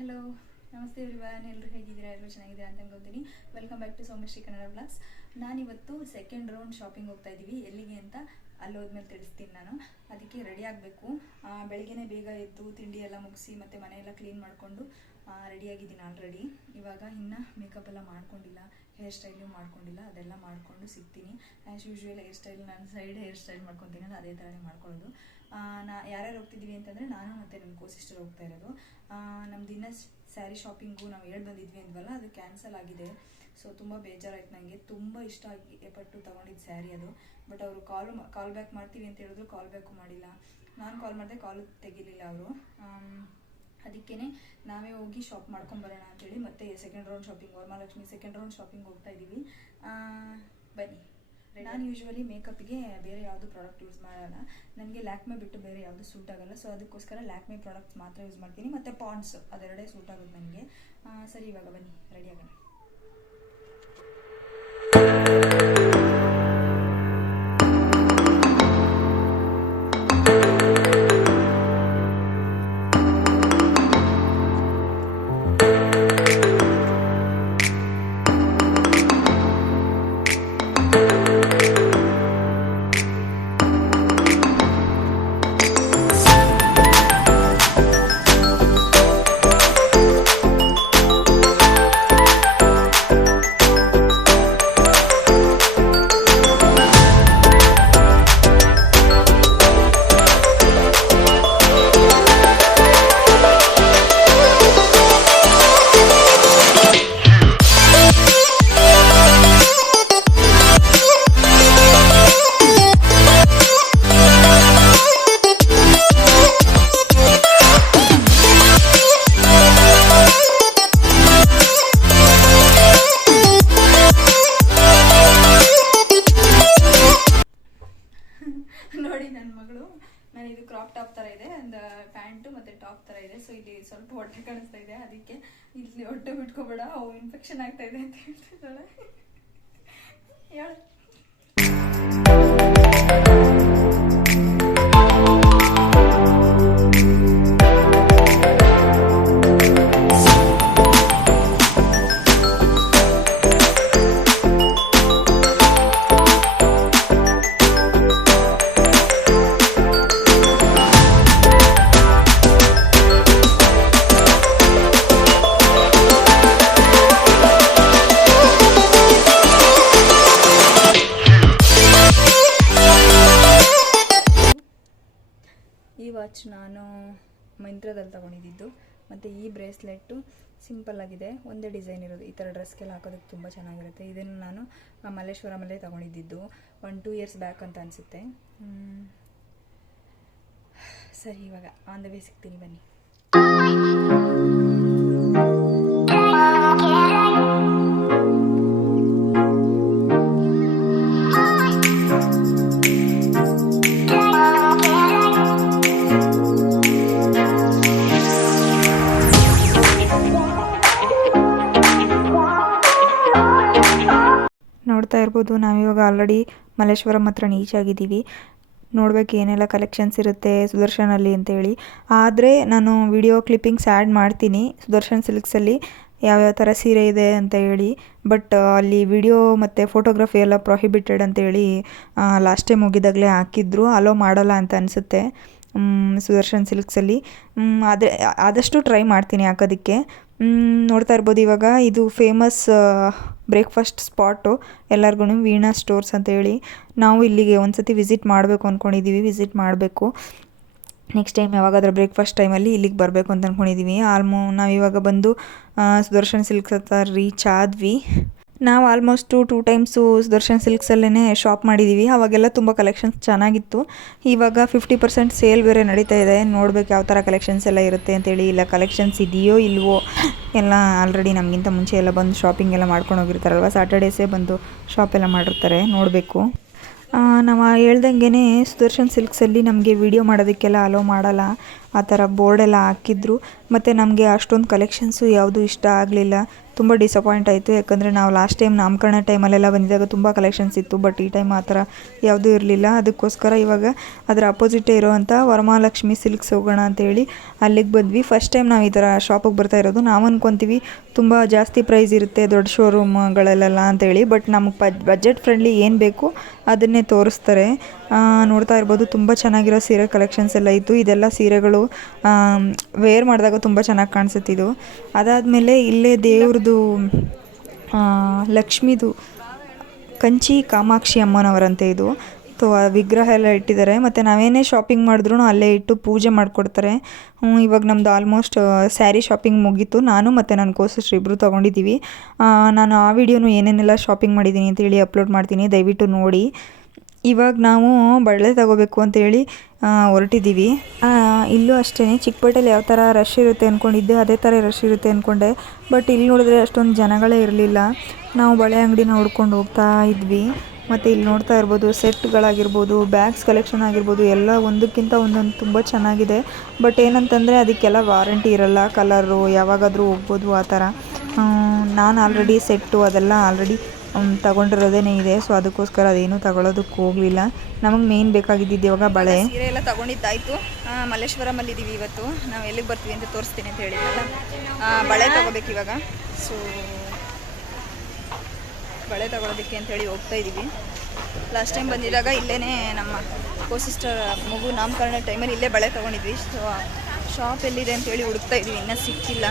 Hello ನಮಸ್ತೆ everyone, ಎಲ್ಲರೂ ಹೇಗಿದ್ದೀರಾ? ಎಲ್ಲರೂ ಚೆನ್ನಾಗಿದ್ದೀರಾ ಅಂತ ಅನ್ಕೊತೀನಿ. Welcome back to Somashree Kannada blogs. ನಾನಿವತ್ತು ಸೆಕೆಂಡ್ ರೌಂಡ್ ಶಾಪಿಂಗ್ ಹೋಗ್ತಾ ಇದ್ದೀವಿ. ಎಲ್ಲಿಗೆ ಅಂತ ಅಲ್ಲಿ ಹೋದ್ಮೇಲೆ ತಿಳಿಸ್ತೀನಿ. ನಾನು ಅದಕ್ಕೆ ರೆಡಿ ಆಗಬೇಕು. ಬೆಳಗ್ಗೆನೇ ಬೇಗ ಎದ್ದು ತಿಂಡಿ ಎಲ್ಲ ಮುಗಿಸಿ ಮತ್ತು ಮನೆಯೆಲ್ಲ ಕ್ಲೀನ್ ಮಾಡಿಕೊಂಡು ರೆಡಿಯಾಗಿದ್ದೀನಿ ಆಲ್ರೆಡಿ. ಇವಾಗ ಇನ್ನು ಮೇಕಪ್ ಎಲ್ಲ ಮಾಡ್ಕೊಂಡಿಲ್ಲ, ಹೇರ್ ಸ್ಟೈಲು ಮಾಡ್ಕೊಂಡಿಲ್ಲ, ಅದೆಲ್ಲ ಮಾಡಿಕೊಂಡು ಸಿಗ್ತೀನಿ. ಆ್ಯಸ್ ಯೂಶ್ವಲ್ ಹೇರ್ ಸ್ಟೈಲ್ ನಾನು ಸೈಡ್ ಹೇರ್ ಸ್ಟೈಲ್ ಮಾಡ್ಕೊತೀನಲ್ಲ ಅದೇ ಥರನೇ ಮಾಡ್ಕೊಳ್ಳೋದು. ಯಾರ್ಯಾರು ಹೋಗ್ತಿದ್ದೀವಿ ಅಂತಂದರೆ ನಾನು ಮತ್ತು ನನ್ನ ಕೋ-ಸಿಸ್ಟರ್ ಹೋಗ್ತಾ ಇರೋದು. ನಮ್ದು ಇನ್ನೂ ಸ್ಯಾರಿ ಶಾಪಿಂಗು ನಾವು ಬಂದಿದ್ವಿ ಅಂದ್ವಲ್ಲ, ಅದು ಕ್ಯಾನ್ಸಲ್ ಆಗಿದೆ. ಸೊ ತುಂಬ ಬೇಜಾರಾಯ್ತು ನನಗೆ. ತುಂಬ ಇಷ್ಟ ಆಗಿ ಪಟ್ಟು ತೊಗೊಂಡಿದ್ದು ಸ್ಯಾರಿ ಅದು. ಬಟ್ ಅವರು ಕಾಲ್ ಬ್ಯಾಕ್ ಮಾಡ್ತೀವಿ ಅಂತ ಹೇಳಿದ್ರು, ಕಾಲ್ ಬ್ಯಾಕು ಮಾಡಿಲ್ಲ. ನಾನು ಕಾಲ್ ಮಾಡಿದೆ, ಕಾಲು ತೆಗಿಲಿಲ್ಲ ಅವರು. ಅದಕ್ಕೇ ನಾವೇ ಹೋಗಿ ಶಾಪ್ ಮಾಡ್ಕೊಂಬರೋಣ ಅಂತೇಳಿ ಮತ್ತೆ second round shopping, Varamahalakshmi second round shopping ಹೋಗ್ತಾ ಇದ್ದೀವಿ. ಬನ್ನಿ. ನಾನು ಯೂಶ್ವಲಿ ಮೇಕಪ್ಗೆ ಬೇರೆ ಯಾವುದು ಪ್ರಾಡಕ್ಟ್ ಯೂಸ್ ಮಾಡಲ್ಲ. ನನಗೆ ಲ್ಯಾಕ್ಮೆ ಬಿಟ್ಟು ಬೇರೆ ಯಾವುದು ಸೂಟ್ ಆಗೋಲ್ಲ. ಸೊ ಅದಕ್ಕೋಸ್ಕರ ಲ್ಯಾಕ್ಮೆ ಪ್ರಾಡಕ್ಟ್ಸ್ ಮಾತ್ರ ಯೂಸ್ ಮಾಡ್ತೀನಿ. ಮತ್ತು ಪಾಂಡ್ಸ್ ಅದೆರಡೇ ಸೂಟ್ ಆಗುತ್ತೆ ನನಗೆ. ಸರಿ, ಇವಾಗ ಬನ್ನಿ ರೆಡಿ ಆಗೋಣ. ನೋಡಿ ನನ್ನ ಮಗಳು, ನಾನು ಇದು ಕ್ರಾಪ್ ಟಾಪ್ ಥರ ಇದೆ, ಒಂದು ಪ್ಯಾಂಟು ಮತ್ತು ಟಾಪ್ ಥರ ಇದೆ. ಸೊ ಇಲ್ಲಿ ಸ್ವಲ್ಪ ಹೊಟ್ಟೆ ಕಾಣಿಸ್ತಾ ಇದೆ, ಅದಕ್ಕೆ ಇಲ್ಲಿ ಹೊಟ್ಟೆ ಬಿಟ್ಕೋಬೇಡ, ಇನ್ಫೆಕ್ಷನ್ ಆಗ್ತಾ ಇದೆ ಅಂತ ಹೇಳ್ತಿದ್ದಾಳೆ. ಹೇಳು. ಈ ವಾಚ್ ನಾನು ಮಿಂತ್ರದಲ್ಲಿ ತೊಗೊಂಡಿದ್ದು. ಮತ್ತು ಈ ಬ್ರೇಸ್ಲೆಟ್ಟು ಸಿಂಪಲ್ ಆಗಿದೆ, ಒಂದೇ ಡಿಸೈನ್ ಇರೋದು. ಈ ಥರ ಡ್ರೆಸ್ಗೆಲ್ಲ ಹಾಕೋದಕ್ಕೆ ತುಂಬ ಚೆನ್ನಾಗಿರುತ್ತೆ. ಇದನ್ನು ನಾನು ಮಲ್ಲೇಶ್ವರಮಲ್ಲೇ ತೊಗೊಂಡಿದ್ದು 1-2 ಇಯರ್ಸ್ ಬ್ಯಾಕ್ ಅಂತ ಅನಿಸುತ್ತೆ. ಸರಿ, ಇವಾಗ ಆನ್ ದ ವೇ ಸಿಗ್ತೀನಿ, ಬನ್ನಿ. ನೋಡ್ತಾ ಇರ್ಬೋದು, ನಾವಿವಾಗ ಆಲ್ರೆಡಿ ಮಲ್ಲೇಶ್ವರಂ ಹತ್ರ ರೀಚ್ ಆಗಿದ್ದೀವಿ. ನೋಡ್ಬೇಕು ಏನೆಲ್ಲ ಕಲೆಕ್ಷನ್ಸ್ ಇರುತ್ತೆ ಸುದರ್ಶನಲ್ಲಿ ಅಂತೇಳಿ. ಆದರೆ ನಾನು ವಿಡಿಯೋ ಕ್ಲಿಪ್ಪಿಂಗ್ಸ್ ಆ್ಯಡ್ ಮಾಡ್ತೀನಿ ಸುದರ್ಶನ್ ಸಿಲ್ಕ್ಸಲ್ಲಿ ಯಾವ್ಯಾವ ಥರ ಸೀರೆ ಇದೆ ಅಂತ ಹೇಳಿ. ಬಟ್ ಅಲ್ಲಿ ವಿಡಿಯೋ ಮತ್ತು ಫೋಟೋಗ್ರಫಿ ಎಲ್ಲ ಪ್ರೊಹಿಬಿಟೆಡ್ ಅಂತೇಳಿ ಲಾಸ್ಟ್ ಟೈಮ್ ಹೋಗಿದ್ದಾಗಲೇ ಹಾಕಿದ್ರು. ಅಲೋ ಮಾಡಲ್ಲ ಅಂತ ಅನಿಸುತ್ತೆ ಸುದರ್ಶನ್ ಸಿಲ್ಕ್ಸಲ್ಲಿ. ಆದರೆ ಆದಷ್ಟು ಟ್ರೈ ಮಾಡ್ತೀನಿ ಹಾಕೋದಕ್ಕೆ. ನೋಡ್ತಾ ಇರ್ಬೋದು, ಇವಾಗ ಇದು ಫೇಮಸ್ ಬ್ರೇಕ್ಫಾಸ್ಟ್ ಸ್ಪಾಟು ಎಲ್ಲರಿಗೂ, ವೀಣಾ ಸ್ಟೋರ್ಸ್ ಅಂತೇಳಿ. ನಾವು ಇಲ್ಲಿಗೆ ಒಂದ್ಸತಿ ವಿಸಿಟ್ ಮಾಡಬೇಕು ಅಂದ್ಕೊಂಡಿದ್ದೀವಿ. ವಿಸಿಟ್ ಮಾಡಬೇಕು ನೆಕ್ಸ್ಟ್ ಟೈಮ್ ಯಾವಾಗಾದ್ರೂ ಬ್ರೇಕ್ಫಾಸ್ಟ್ ಟೈಮಲ್ಲಿ ಇಲ್ಲಿಗೆ ಬರಬೇಕು ಅಂತ ಅಂದ್ಕೊಂಡಿದ್ದೀವಿ. ನಾವಿವಾಗ ಬಂದು ಸುದರ್ಶನ್ ಸಿಲ್ಕ್ಸ್ ಹತ್ರ ರೀಚ್ ಆದ್ವಿ. ನಾವು ಆಲ್ಮೋಸ್ಟು 2 ಟೈಮ್ಸು ಸುದರ್ಶನ್ ಸಿಲ್ಕ್ಸಲ್ಲೇ ಶಾಪ್ ಮಾಡಿದ್ದೀವಿ. ಅವಾಗೆಲ್ಲ ತುಂಬ ಕಲೆಕ್ಷನ್ಸ್ ಚೆನ್ನಾಗಿತ್ತು. ಇವಾಗ 50% ಸೇಲ್ ಬೇರೆ ನಡೀತಾ ಇದೆ. ನೋಡ್ಬೇಕು ಯಾವ ಥರ ಕಲೆಕ್ಷನ್ಸ್ ಎಲ್ಲ ಇರುತ್ತೆ ಅಂತೇಳಿ. ಇಲ್ಲ ಕಲೆಕ್ಷನ್ಸ್ ಇದೆಯೋ ಇಲ್ವೋ, ಎಲ್ಲ ಆಲ್ರೆಡಿ ನಮಗಿಂತ ಮುಂಚೆ ಎಲ್ಲ ಬಂದು ಶಾಪಿಂಗ್ ಎಲ್ಲ ಮಾಡ್ಕೊಂಡು ಹೋಗಿರ್ತಾರಲ್ವ, ಸ್ಯಾಟರ್ಡೇಸೇ ಬಂದು ಶಾಪ್ ಎಲ್ಲ ಮಾಡಿರ್ತಾರೆ. ನೋಡಬೇಕು. ನಾವು ಹೇಳ್ದಂಗೆ ಸುದರ್ಶನ್ ಸಿಲ್ಕ್ಸಲ್ಲಿ ನಮಗೆ ವಿಡಿಯೋ ಮಾಡೋದಕ್ಕೆಲ್ಲ ಅಲೋ ಮಾಡಲ್ಲ. ಆ ಥರ ಬೋರ್ಡೆಲ್ಲ ಹಾಕಿದ್ರು. ಮತ್ತು ನಮಗೆ ಅಷ್ಟೊಂದು ಕಲೆಕ್ಷನ್ಸು ಯಾವುದೂ ಇಷ್ಟ ಆಗಲಿಲ್ಲ. ತುಂಬ ಡಿಸಪಾಯಿಂಟ್ ಆಯಿತು. ಯಾಕಂದರೆ ನಾವು ಲಾಸ್ಟ್ ಟೈಮ್ ನಾಮಕರಣ ಟೈಮಲ್ಲೆಲ್ಲ ಬಂದಿದ್ದಾಗ ತುಂಬ ಕಲೆಕ್ಷನ್ಸ್ ಇತ್ತು. ಬಟ್ ಈ ಟೈಮ್ ಆ ಥರ ಯಾವುದೂ ಇರಲಿಲ್ಲ. ಅದಕ್ಕೋಸ್ಕರ ಇವಾಗ ಅದರ ಅಪೋಸಿಟೇ ಇರೋವಂಥ ವರಮಹಾಲಕ್ಷ್ಮಿ ಸಿಲ್ಕ್ಸ್ ಹೋಗೋಣ ಅಂತೇಳಿ ಅಲ್ಲಿಗೆ ಬಂದ್ವಿ. ಫಸ್ಟ್ ಟೈಮ್ ನಾವು ಈ ಥರ ಶಾಪಿಗೆ ಬರ್ತಾ ಇರೋದು. ನಾವು ಅಂದ್ಕೊತೀವಿ ತುಂಬ ಜಾಸ್ತಿ ಪ್ರೈಸ್ ಇರುತ್ತೆ ದೊಡ್ಡ ಶೋರೂಮ್ಗಳಲ್ಲೆಲ್ಲ ಅಂತೇಳಿ. ಬಟ್ ನಮಗೆ ಬಜೆಟ್ ಫ್ರೆಂಡ್ಲಿ ಏನು ಬೇಕು ಅದನ್ನೇ ತೋರಿಸ್ತಾರೆ. ನೋಡ್ತಾ ಇರ್ಬೋದು ತುಂಬ ಚೆನ್ನಾಗಿರೋ ಸೀರೆ ಕಲೆಕ್ಷನ್ಸ್ ಎಲ್ಲ ಇತ್ತು. ಇದೆಲ್ಲ ಸೀರೆಗಳು ವೇರ್ ಮಾಡಿದಾಗ ತುಂಬ ಚೆನ್ನಾಗಿ ಕಾಣಿಸುತ್ತಿದ್ದು. ಅದಾದಮೇಲೆ ಇಲ್ಲೇ ದೇವ್ರದ್ದು ಲಕ್ಷ್ಮೀದು ಕಂಚಿ ಕಾಮಾಕ್ಷಿ ಅಮ್ಮನವರಂತೆ ಇದು. ಆ ವಿಗ್ರಹ ಎಲ್ಲ ಇಟ್ಟಿದ್ದಾರೆ. ಮತ್ತು ನಾವೇನೇ ಶಾಪಿಂಗ್ ಮಾಡಿದ್ರೂ ಅಲ್ಲೇ ಇಟ್ಟು ಪೂಜೆ ಮಾಡಿಕೊಡ್ತಾರೆ. ಇವಾಗ ನಮ್ಮದು ಆಲ್ಮೋಸ್ಟ್ ಸ್ಯಾರಿ ಶಾಪಿಂಗ್ ಮುಗೀತು. ನಾನು ಮತ್ತು ನನ್ನ ಕೋಸಿಸ್ಟ್ರು ಇಬ್ಬರು ತೊಗೊಂಡಿದ್ದೀವಿ. ನಾನು ಆ ವಿಡಿಯೋನು ಏನೇನೆಲ್ಲ ಶಾಪಿಂಗ್ ಮಾಡಿದ್ದೀನಿ ಅಂತೇಳಿ ಅಪ್ಲೋಡ್ ಮಾಡ್ತೀನಿ, ದಯವಿಟ್ಟು ನೋಡಿ. ಇವಾಗ ನಾವು ಬಳೆ ತಗೋಬೇಕು ಅಂತೇಳಿ ಹೊರಟಿದ್ದೀವಿ. ಇಲ್ಲೂ ಅಷ್ಟೇ ಚಿಕ್ಕಪೇಟೆಯಲ್ಲಿ ಯಾವ ಥರ ರಶ್ ಇರುತ್ತೆ ಅಂದ್ಕೊಂಡಿದ್ದೆ ಅದೇ ಥರ ರಶ್ ಇರುತ್ತೆ ಅಂದ್ಕೊಂಡೆ. ಬಟ್ ಇಲ್ಲಿ ನೋಡಿದ್ರೆ ಅಷ್ಟೊಂದು ಜನಗಳೇ ಇರಲಿಲ್ಲ. ನಾವು ಬಳೆ ಅಂಗಡಿನ ಹುಡ್ಕೊಂಡು ಹೋಗ್ತಾ ಇದ್ವಿ. ಮತ್ತು ಇಲ್ಲಿ ನೋಡ್ತಾ ಇರ್ಬೋದು ಸೆಟ್ಗಳಾಗಿರ್ಬೋದು, ಬ್ಯಾಗ್ಸ್ ಕಲೆಕ್ಷನ್ ಆಗಿರ್ಬೋದು, ಎಲ್ಲ ಒಂದಕ್ಕಿಂತ ಒಂದೊಂದು ತುಂಬ ಚೆನ್ನಾಗಿದೆ. ಬಟ್ ಏನಂತಂದರೆ ಅದಕ್ಕೆಲ್ಲ ವಾರಂಟಿ ಇರಲ್ಲ. ಕಲರು ಯಾವಾಗಾದರೂ ಹೋಗ್ಬೋದು ಆ ಥರ. ನಾನು ಆಲ್ರೆಡಿ ಸೆಟ್ಟು ಅದೆಲ್ಲ ಆಲ್ರೆಡಿ ತಗೊಂಡಿರೋದೇ ಇದೆ. ಸೊ ಅದಕ್ಕೋಸ್ಕರ ಅದೇನು ತಗೊಳ್ಳೋದಕ್ಕೆ ಹೋಗಲಿಲ್ಲ. ನಮಗೆ ಮೇನ್ ಬೇಕಾಗಿದ್ದು ಇವಾಗ ಬಳೆ. ಸೀರೆ ಎಲ್ಲ ತೊಗೊಂಡಿದ್ದಾಯಿತು. ಮಲ್ಲೇಶ್ವರಮಲ್ಲಿ ಇದ್ದೀವಿ ಇವತ್ತು. ನಾವು ಎಲ್ಲಿಗೆ ಬರ್ತೀವಿ ಅಂತ ತೋರಿಸ್ತೀನಿ ಅಂತ ಹೇಳಿದ್ನಲ್ಲ. ಬಳೆ ತೊಗೋಬೇಕು ಇವಾಗ. ಸೊ ಬಳೆ ತೊಗೊಳೋದಕ್ಕೆ ಅಂತೇಳಿ ಹೋಗ್ತಾ ಇದ್ದೀವಿ. ಲಾಸ್ಟ್ ಟೈಮ್ ಬಂದಿದ್ದಾಗ ಇಲ್ಲೇ ನಮ್ಮ ಕೋಸಿಸ್ಟರ್ ಮಗು ನಾಮಕರಣ ಟೈಮಲ್ಲಿ ಇಲ್ಲೇ ಬಳೆ ತೊಗೊಂಡಿದ್ವಿ. ಸೊ ಶಾಪ್ ಎಲ್ಲಿದೆ ಅಂತೇಳಿ ಹುಡುಕ್ತಾ ಇದ್ದೀವಿ, ಇನ್ನೂ ಸಿಕ್ಕಿಲ್ಲ.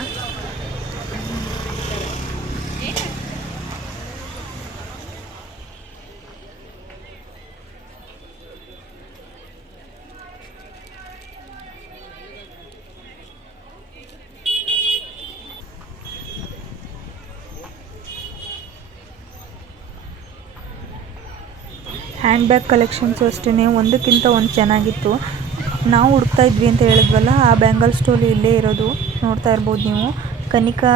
ಹ್ಯಾಂಡ್ ಬ್ಯಾಗ್ ಕಲೆಕ್ಷನ್ಸು ಅಷ್ಟೇ ಒಂದಕ್ಕಿಂತ ಒಂದು ಚೆನ್ನಾಗಿತ್ತು. ನಾವು ಹುಡುಕ್ತಾ ಇದ್ವಿ ಅಂತ ಹೇಳಿದ್ವಲ್ಲ, ಆ ಬ್ಯಾಂಗಲ್ ಸ್ಟೋರ್ ಇಲ್ಲೇ ಇರೋದು. ನೋಡ್ತಾ ಇರ್ಬೋದು ನೀವು, ಕನಿಕಾ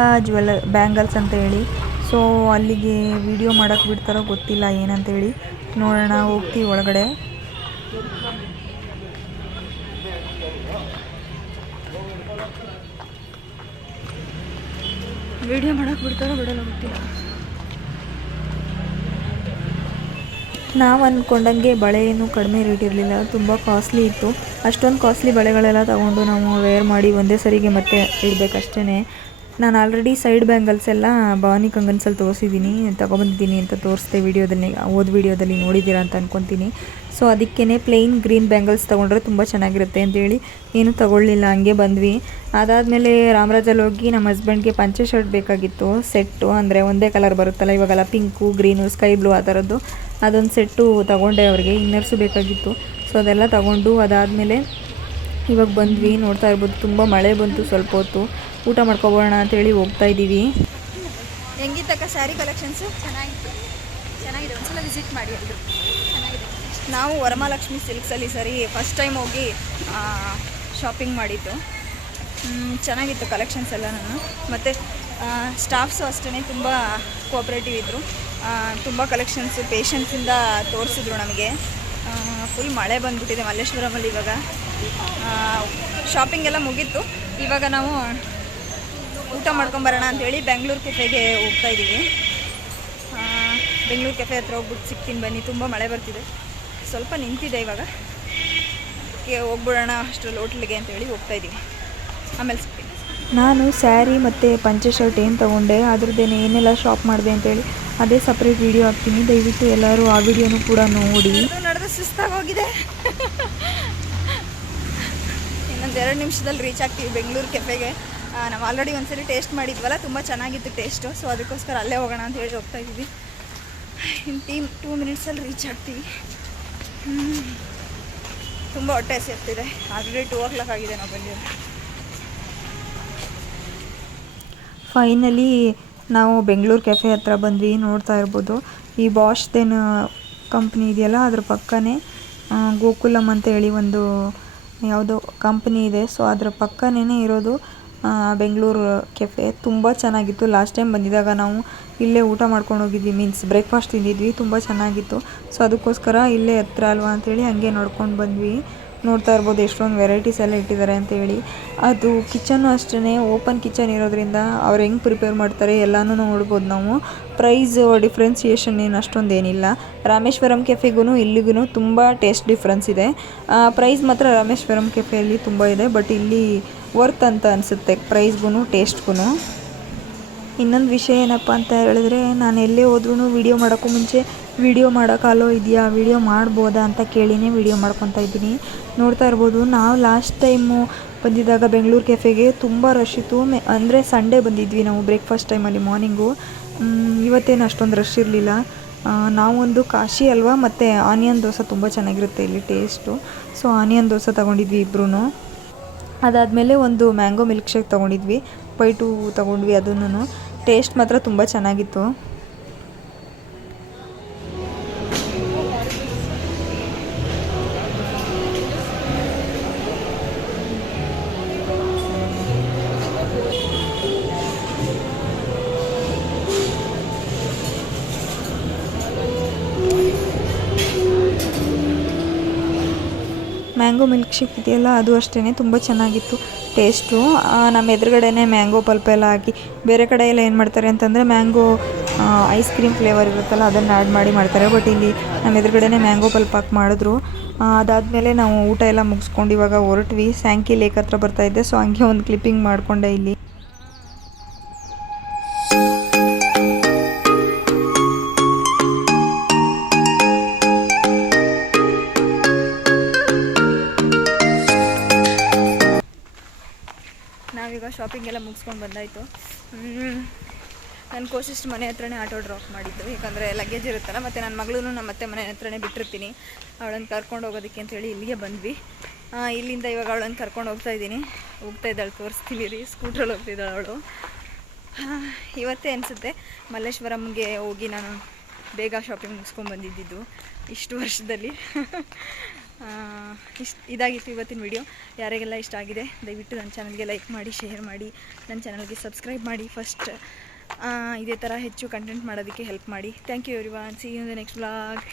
ಬ್ಯಾಂಗಲ್ಸ್ ಅಂತ ಹೇಳಿ. ಸೊ ಅಲ್ಲಿಗೆ ವಿಡಿಯೋ ಮಾಡೋಕ್ಕೆ ಬಿಡ್ತಾರೋ ಗೊತ್ತಿಲ್ಲ ಏನಂತೇಳಿ. ನೋಡೋಣ, ಹೋಗ್ತೀವಿ ಒಳಗಡೆ. ವಿಡಿಯೋ ಮಾಡೋಕ್ಕೆ ಬಿಡ್ತಾರೋ ಬಿಡಲ್ಲ ಗೊತ್ತಿಲ್ಲ. ನಾವು ಅಂದ್ಕೊಂಡಂಗೆ ಬಳೆ ಏನು ಕಡಿಮೆ ರೇಟ್ ಇರಲಿಲ್ಲ, ತುಂಬ ಕಾಸ್ಟ್ಲಿ ಇತ್ತು. ಅಷ್ಟೊಂದು ಕಾಸ್ಟ್ಲಿ ಬಳೆಗಳೆಲ್ಲ ತೊಗೊಂಡು ನಾವು ವೇರ್ ಮಾಡಿ ಒಂದೇ ಸರಿಗೆ ಮತ್ತೆ ಇಡಬೇಕಷ್ಟೇ. ನಾನು ಆಲ್ರೆಡಿ ಸೈಡ್ ಬ್ಯಾಂಗಲ್ಸ್ ಎಲ್ಲ ಭವಾನಿ ಕಂಗನ್ಸಲ್ಲಿ ತೊಗೊಬಂದಿದ್ದೀನಿ ಅಂತ ತೋರಿಸ್ದೆ ವಿಡಿಯೋದಲ್ಲಿ. ವಿಡಿಯೋದಲ್ಲಿ ನೋಡಿದ್ದೀರಾ ಅಂತ ಅಂದ್ಕೊತೀನಿ. ಸೊ ಅದಕ್ಕೇ ಪ್ಲೇನ್ ಗ್ರೀನ್ ಬ್ಯಾಂಗಲ್ಸ್ ತೊಗೊಂಡ್ರೆ ತುಂಬ ಚೆನ್ನಾಗಿರುತ್ತೆ ಅಂತೇಳಿ ಏನೂ ತೊಗೊಳ್ಳಿಲ್ಲ, ಹಂಗೆ ಬಂದ್ವಿ. ಅದಾದಮೇಲೆ ರಾಮರಾಜಲ್ಲಿ ಹೋಗಿ ನಮ್ಮ ಹಸ್ಬೆಂಡ್ಗೆ ಪಂಚೆ ಶರ್ಟ್ ಬೇಕಾಗಿತ್ತು, ಸೆಟ್ಟು. ಅಂದರೆ ಒಂದೇ ಕಲರ್ ಬರುತ್ತಲ್ಲ ಇವಾಗೆಲ್ಲ, ಪಿಂಕು, ಗ್ರೀನು, ಸ್ಕೈ ಬ್ಲೂ ಆ ಥರದ್ದು. ಅದೊಂದು ಸೆಟ್ಟು ತೊಗೊಂಡೆ. ಅವ್ರಿಗೆ ಇನ್ನರ್ಸು ಬೇಕಾಗಿತ್ತು. ಸೊ ಅದೆಲ್ಲ ತೊಗೊಂಡು ಅದಾದಮೇಲೆ ಇವಾಗ ಬಂದ್ವಿ. ನೋಡ್ತಾ ಇರ್ಬೋದು ತುಂಬ ಮಳೆ ಬಂತು. ಸ್ವಲ್ಪ ಹೊತ್ತು ಊಟ ಮಾಡ್ಕೊಬೋಣ ಅಂತೇಳಿ ಹೋಗ್ತಾ ಇದ್ದೀವಿ. ಹೆಂಗಿತ್ತಕ್ಕ ಸ್ಯಾರಿ ಕಲೆಕ್ಷನ್ಸು? ಚೆನ್ನಾಗಿದೆ, ಒಂದ್ಸಲ ವಿಸಿಟ್ ಮಾಡಿ. ಅದು ಚೆನ್ನಾಗಿದೆ. ನಾವು ವರಮಹಾಲಕ್ಷ್ಮಿ ಸಿಲ್ಕ್ಸಲ್ಲಿ ಸರಿ ಫಸ್ಟ್ ಟೈಮ್ ಹೋಗಿ ಶಾಪಿಂಗ್ ಮಾಡಿದ್ದು. ಚೆನ್ನಾಗಿತ್ತು ಕಲೆಕ್ಷನ್ಸ್ ಎಲ್ಲ. ನಾನು ಮತ್ತು ಸ್ಟಾಫ್ಸು ಅಷ್ಟೇ ತುಂಬ ಕೋಆಪ್ರೇಟಿವ್ ಇದ್ದರು. ತುಂಬ ಕಲೆಕ್ಷನ್ಸು ಪೇಷನ್ಸಿಂದ ತೋರಿಸಿದ್ರು ನಮಗೆ. ಫುಲ್ ಮಳೆ ಬಂದ್ಬಿಟ್ಟಿದೆ ಮಲ್ಲೇಶ್ವರಮಲ್ಲಿ. ಇವಾಗ ಶಾಪಿಂಗ್ ಎಲ್ಲ ಮುಗೀತು. ಇವಾಗ ನಾವು ಊಟ ಮಾಡ್ಕೊಂಬರೋಣ ಅಂಥೇಳಿ ಬೆಂಗಳೂರು ಕೆಫೆಗೆ ಹೋಗ್ತಾ ಇದ್ದೀವಿ. ಬೆಂಗಳೂರು ಕೆಫೆ ಹತ್ರ ಹೋಗ್ಬಿಟ್ಟು ಸಿಗ್ತೀನಿ ಬನ್ನಿ. ತುಂಬ ಮಳೆ ಬರ್ತಿದೆ, ಸ್ವಲ್ಪ ನಿಂತಿದೆ. ಇವಾಗ ಹೋಗ್ಬಿಡೋಣ ಅಷ್ಟರಲ್ಲಿ ಹೋಟ್ಲಿಗೆ ಅಂತೇಳಿ ಹೋಗ್ತಾ ಇದ್ದೀವಿ. ಆಮೇಲೆ ಸಿಗ್ತೀನಿ. ನಾನು ಸ್ಯಾರಿ ಮತ್ತು ಪಂಚೆ ಶರ್ಟ್ ಏನು ತೊಗೊಂಡೆ, ಅದ್ರದ್ದೇನೆ ಏನೆಲ್ಲ ಶಾಪ್ ಮಾಡಿದೆ ಅಂತೇಳಿ ಅದೇ ಸಪ್ರೇಟ್ ವೀಡಿಯೋ ಹಾಕ್ತೀನಿ. ದಯವಿಟ್ಟು ಎಲ್ಲರೂ ಆ ವಿಡಿಯೋನು ಕೂಡ ನೋಡಿ. ನಡೆದು ಸುಸ್ತಾಗೋಗಿದೆ. ಇನ್ನೊಂದು 2 ನಿಮಿಷದಲ್ಲಿ ರೀಚ್ ಆಗ್ತೀವಿ ಬೆಂಗಳೂರು ಕೆಫೆಗೆ. ನಾವು ಆಲ್ರೆಡಿ ಒಂದ್ಸರಿ ಟೇಸ್ಟ್ ಮಾಡಿದ್ವಲ್ಲ, ತುಂಬ ಚೆನ್ನಾಗಿತ್ತು ಟೇಸ್ಟು. ಸೊ ಅದಕ್ಕೋಸ್ಕರ ಅಲ್ಲೇ ಹೋಗೋಣ ಅಂತ ಹೇಳಿ ಹೋಗ್ತಾ ಇದ್ದೀವಿ. ಇನ್ನು 2 ಮಿನಿಟ್ಸಲ್ಲಿ ರೀಚ್ ಆಗ್ತೀವಿ. ತುಂಬ ಹೊಟ್ಟೆ ಹಸಿರ್ತಿದೆ. ಆಲ್ರೆಡಿ 2 o'clock ಆಗಿದೆ ನಾವು ಬಂದಿರೋದು. ಫೈನಲಿ ನಾವು ಬೆಂಗಳೂರು ಕೆಫೆ ಹತ್ರ ಬಂದ್ವಿ. ನೋಡ್ತಾ ಇರ್ಬೋದು ಈ ಬಾಷ್ದೇನು ಕಂಪ್ನಿ ಇದೆಯಲ್ಲ, ಅದ್ರ ಪಕ್ಕನೇ ಗೋಕುಲಮ್ ಅಂತ ಹೇಳಿ ಒಂದು ಯಾವುದೋ ಕಂಪ್ನಿ ಇದೆ. ಸೊ ಅದರ ಪಕ್ಕನೇ ಇರೋದು ಬೆಂಗಳೂರು ಕೆಫೆ. ತುಂಬ ಚೆನ್ನಾಗಿತ್ತು. ಲಾಸ್ಟ್ ಟೈಮ್ ಬಂದಿದ್ದಾಗ ನಾವು ಇಲ್ಲೇ ಊಟ ಮಾಡ್ಕೊಂಡು ಹೋಗಿದ್ವಿ, ಮೀನ್ಸ್ ಬ್ರೇಕ್ಫಾಸ್ಟ್ ತಿಂದಿದ್ವಿ. ತುಂಬ ಚೆನ್ನಾಗಿತ್ತು. ಸೊ ಅದಕ್ಕೋಸ್ಕರ ಇಲ್ಲೇ ಹತ್ರ ಅಲ್ವಾ ಅಂಥೇಳಿ ಹಾಗೆ ನೋಡ್ಕೊಂಡು ಬಂದ್ವಿ. ನೋಡ್ತಾ ಇರ್ಬೋದು ಎಷ್ಟೊಂದು ವೆರೈಟೀಸ್ ಎಲ್ಲ ಇಟ್ಟಿದ್ದಾರೆ ಅಂತೇಳಿ. ಅದು ಕಿಚನ್ನು ಅಷ್ಟೇ, ಓಪನ್ ಕಿಚನ್ ಇರೋದ್ರಿಂದ ಅವ್ರು ಹೆಂಗೆ ಪ್ರಿಪೇರ್ ಮಾಡ್ತಾರೆ ಎಲ್ಲನೂ ನೋಡ್ಬೋದು ನಾವು. ಪ್ರೈಸ್ ಡಿಫ್ರೆನ್ಸಿಯೇಷನ್ ಏನು ಅಷ್ಟೊಂದು ಏನಿಲ್ಲ. ರಾಮೇಶ್ವರಂ ಕೆಫೆಗೂ ಇಲ್ಲಿಗೂ ತುಂಬ ಟೇಸ್ಟ್ ಡಿಫ್ರೆನ್ಸ್ ಇದೆ. ಪ್ರೈಸ್ ಮಾತ್ರ ರಾಮೇಶ್ವರಂ ಕೆಫೆಯಲ್ಲಿ ತುಂಬ ಇದೆ, ಬಟ್ ಇಲ್ಲಿ ವರ್ತ್ ಅಂತ ಅನಿಸುತ್ತೆ ಪ್ರೈಸ್ಗೂ ಟೇಸ್ಟ್ಗೂ. ಇನ್ನೊಂದು ವಿಷಯ ಏನಪ್ಪ ಅಂತ ಹೇಳಿದ್ರೆ, ನಾನು ಎಲ್ಲೇ ಹೋದ್ರೂ ವೀಡಿಯೋ ಮಾಡೋಕ್ಕೂ ಮುಂಚೆ ವೀಡಿಯೋ ಮಾಡೋಕೆ ಅಲೋ ಇದೆಯಾ, ವೀಡಿಯೋ ಮಾಡ್ಬೋದಾ ಅಂತ ಕೇಳಿನೇ ವೀಡಿಯೋ ಮಾಡ್ಕೊತಾ ಇದ್ದೀನಿ. ನೋಡ್ತಾ ಇರ್ಬೋದು, ನಾವು ಲಾಸ್ಟ್ ಟೈಮು ಬಂದಿದ್ದಾಗ ಬೆಂಗಳೂರು ಕೆಫೆಗೆ ತುಂಬ ರಶ್ ಇತ್ತು. ಅಂದರೆ ಸಂಡೇ ಬಂದಿದ್ವಿ ನಾವು ಬ್ರೇಕ್ಫಾಸ್ಟ್ ಟೈಮಲ್ಲಿ ಮಾರ್ನಿಂಗು. ಇವತ್ತೇನು ಅಷ್ಟೊಂದು ರಶ್ ಇರಲಿಲ್ಲ. ನಾವೊಂದು ಕಾಶಿ ಹಲ್ವಾ ಮತ್ತು ಆನಿಯನ್ ದೋಸೆ ತುಂಬ ಚೆನ್ನಾಗಿರುತ್ತೆ ಇಲ್ಲಿ ಟೇಸ್ಟು. ಸೊ ಆನಿಯನ್ ದೋಸೆ ತೊಗೊಂಡಿದ್ವಿ ಇಬ್ಬರೂ. ಅದಾದಮೇಲೆ ಒಂದು ಮ್ಯಾಂಗೋ ಮಿಲ್ಕ್ ಶೇಕ್ ತೊಗೊಂಡಿದ್ವಿ, ಬೈಟು ತೊಗೊಂಡ್ವಿ. ಅದನ್ನು ಟೇಸ್ಟ್ ಮಾತ್ರ ತುಂಬ ಚೆನ್ನಾಗಿತ್ತು. ಮ್ಯಾಂಗೋ ಮಿಲ್ಕ್ ಶೇಕ್ ಇದೆಯಲ್ಲ, ಅದು ಅಷ್ಟೇ ತುಂಬ ಚೆನ್ನಾಗಿತ್ತು ಟೇಸ್ಟು. ನಮ್ಮ ಎದುರುಗಡೆನೇ ಮ್ಯಾಂಗೋ ಪಲ್ಪ್ ಎಲ್ಲ ಹಾಕಿ, ಬೇರೆ ಕಡೆ ಎಲ್ಲ ಏನು ಮಾಡ್ತಾರೆ ಅಂತಂದರೆ ಮ್ಯಾಂಗೋ ಐಸ್ ಕ್ರೀಮ್ ಫ್ಲೇವರ್ ಇರುತ್ತಲ್ಲ ಅದನ್ನು ಆ್ಯಡ್ ಮಾಡಿ ಮಾಡ್ತಾರೆ. ಬಟ್ ಇಲ್ಲಿ ನಮ್ಮ ಎದುರುಗಡೆನೇ ಮ್ಯಾಂಗೋ ಪಲ್ಪ್ ಹಾಕಿ ಮಾಡಿದ್ರು. ಅದಾದಮೇಲೆ ನಾವು ಊಟ ಎಲ್ಲ ಮುಗಿಸ್ಕೊಂಡು ಇವಾಗ ಹೊರಟ್ವಿ. ಸ್ಯಾಂಕಿ ಲೇಕ್ ಹತ್ರ ಬರ್ತಾಯಿದ್ದೆ, ಸೊ ಹಂಗೆ ಒಂದು ಕ್ಲಿಪ್ಪಿಂಗ್ ಮಾಡಿಕೊಂಡೆ ಇಲ್ಲಿ. ನಾವೀಗ ಶಾಪಿಂಗ್ ಎಲ್ಲ ಮುಗಿಸ್ಕೊಂಡು ಬಂದಾಯಿತು. ನನ್ನ ಕೋಸಿಸ್ಟ್ ಮನೆ ಹತ್ರನೇ ಆಟೋ ಡ್ರಾಪ್ ಮಾಡಿದ್ದು, ಯಾಕಂದರೆ ಲಗೇಜ್ ಇರುತ್ತಲ್ಲ, ಮತ್ತು ನನ್ನ ಮಗಳೂ ನಮ್ಮ ಅತ್ತೆ ಮನೆ ಹತ್ರನೇ ಬಿಟ್ಟಿರ್ತೀನಿ. ಅವಳನ್ನು ಕರ್ಕೊಂಡು ಹೋಗೋದಕ್ಕೆ ಅಂತೇಳಿ ಇಲ್ಲಿಗೆ ಬಂದ್ವಿ. ಇಲ್ಲಿಂದ ಇವಾಗ ಅವಳನ್ನು ಕರ್ಕೊಂಡು ಹೋಗ್ತಾ ಇದ್ದಾಳೆ, ತೋರಿಸ್ತೀನಿ ರೀ, ಸ್ಕೂಟ್ರಲ್ಲಿ ಹೋಗ್ತಿದ್ದಾಳೆ ಅವಳು. ಇವತ್ತೇ ಅನಿಸುತ್ತೆ ಮಲ್ಲೇಶ್ವರಂಗೆ ಹೋಗಿ ನಾನು ಬೇಗ ಶಾಪಿಂಗ್ ಮುಗಿಸ್ಕೊಂಡು ಬಂದಿದ್ದು ಇಷ್ಟು ವರ್ಷದಲ್ಲಿ. ಇದಾಗಿತ್ತು ಇವತ್ತಿನ ವಿಡಿಯೋ. ಯಾರಿಗೆಲ್ಲ ಇಷ್ಟ ಆಗಿದೆ ದಯವಿಟ್ಟು ನನ್ನ ಚಾನಲ್ಗೆ ಲೈಕ್ ಮಾಡಿ, ಶೇರ್ ಮಾಡಿ, ನನ್ನ ಚಾನಲ್ಗೆ ಸಬ್ಸ್ಕ್ರೈಬ್ ಮಾಡಿ. ಫಸ್ಟ್ ಇದೇ ಥರ ಹೆಚ್ಚು ಕಂಟೆಂಟ್ ಮಾಡೋದಕ್ಕೆ ಹೆಲ್ಪ್ ಮಾಡಿ. Thank you everyone. See you in the next vlog.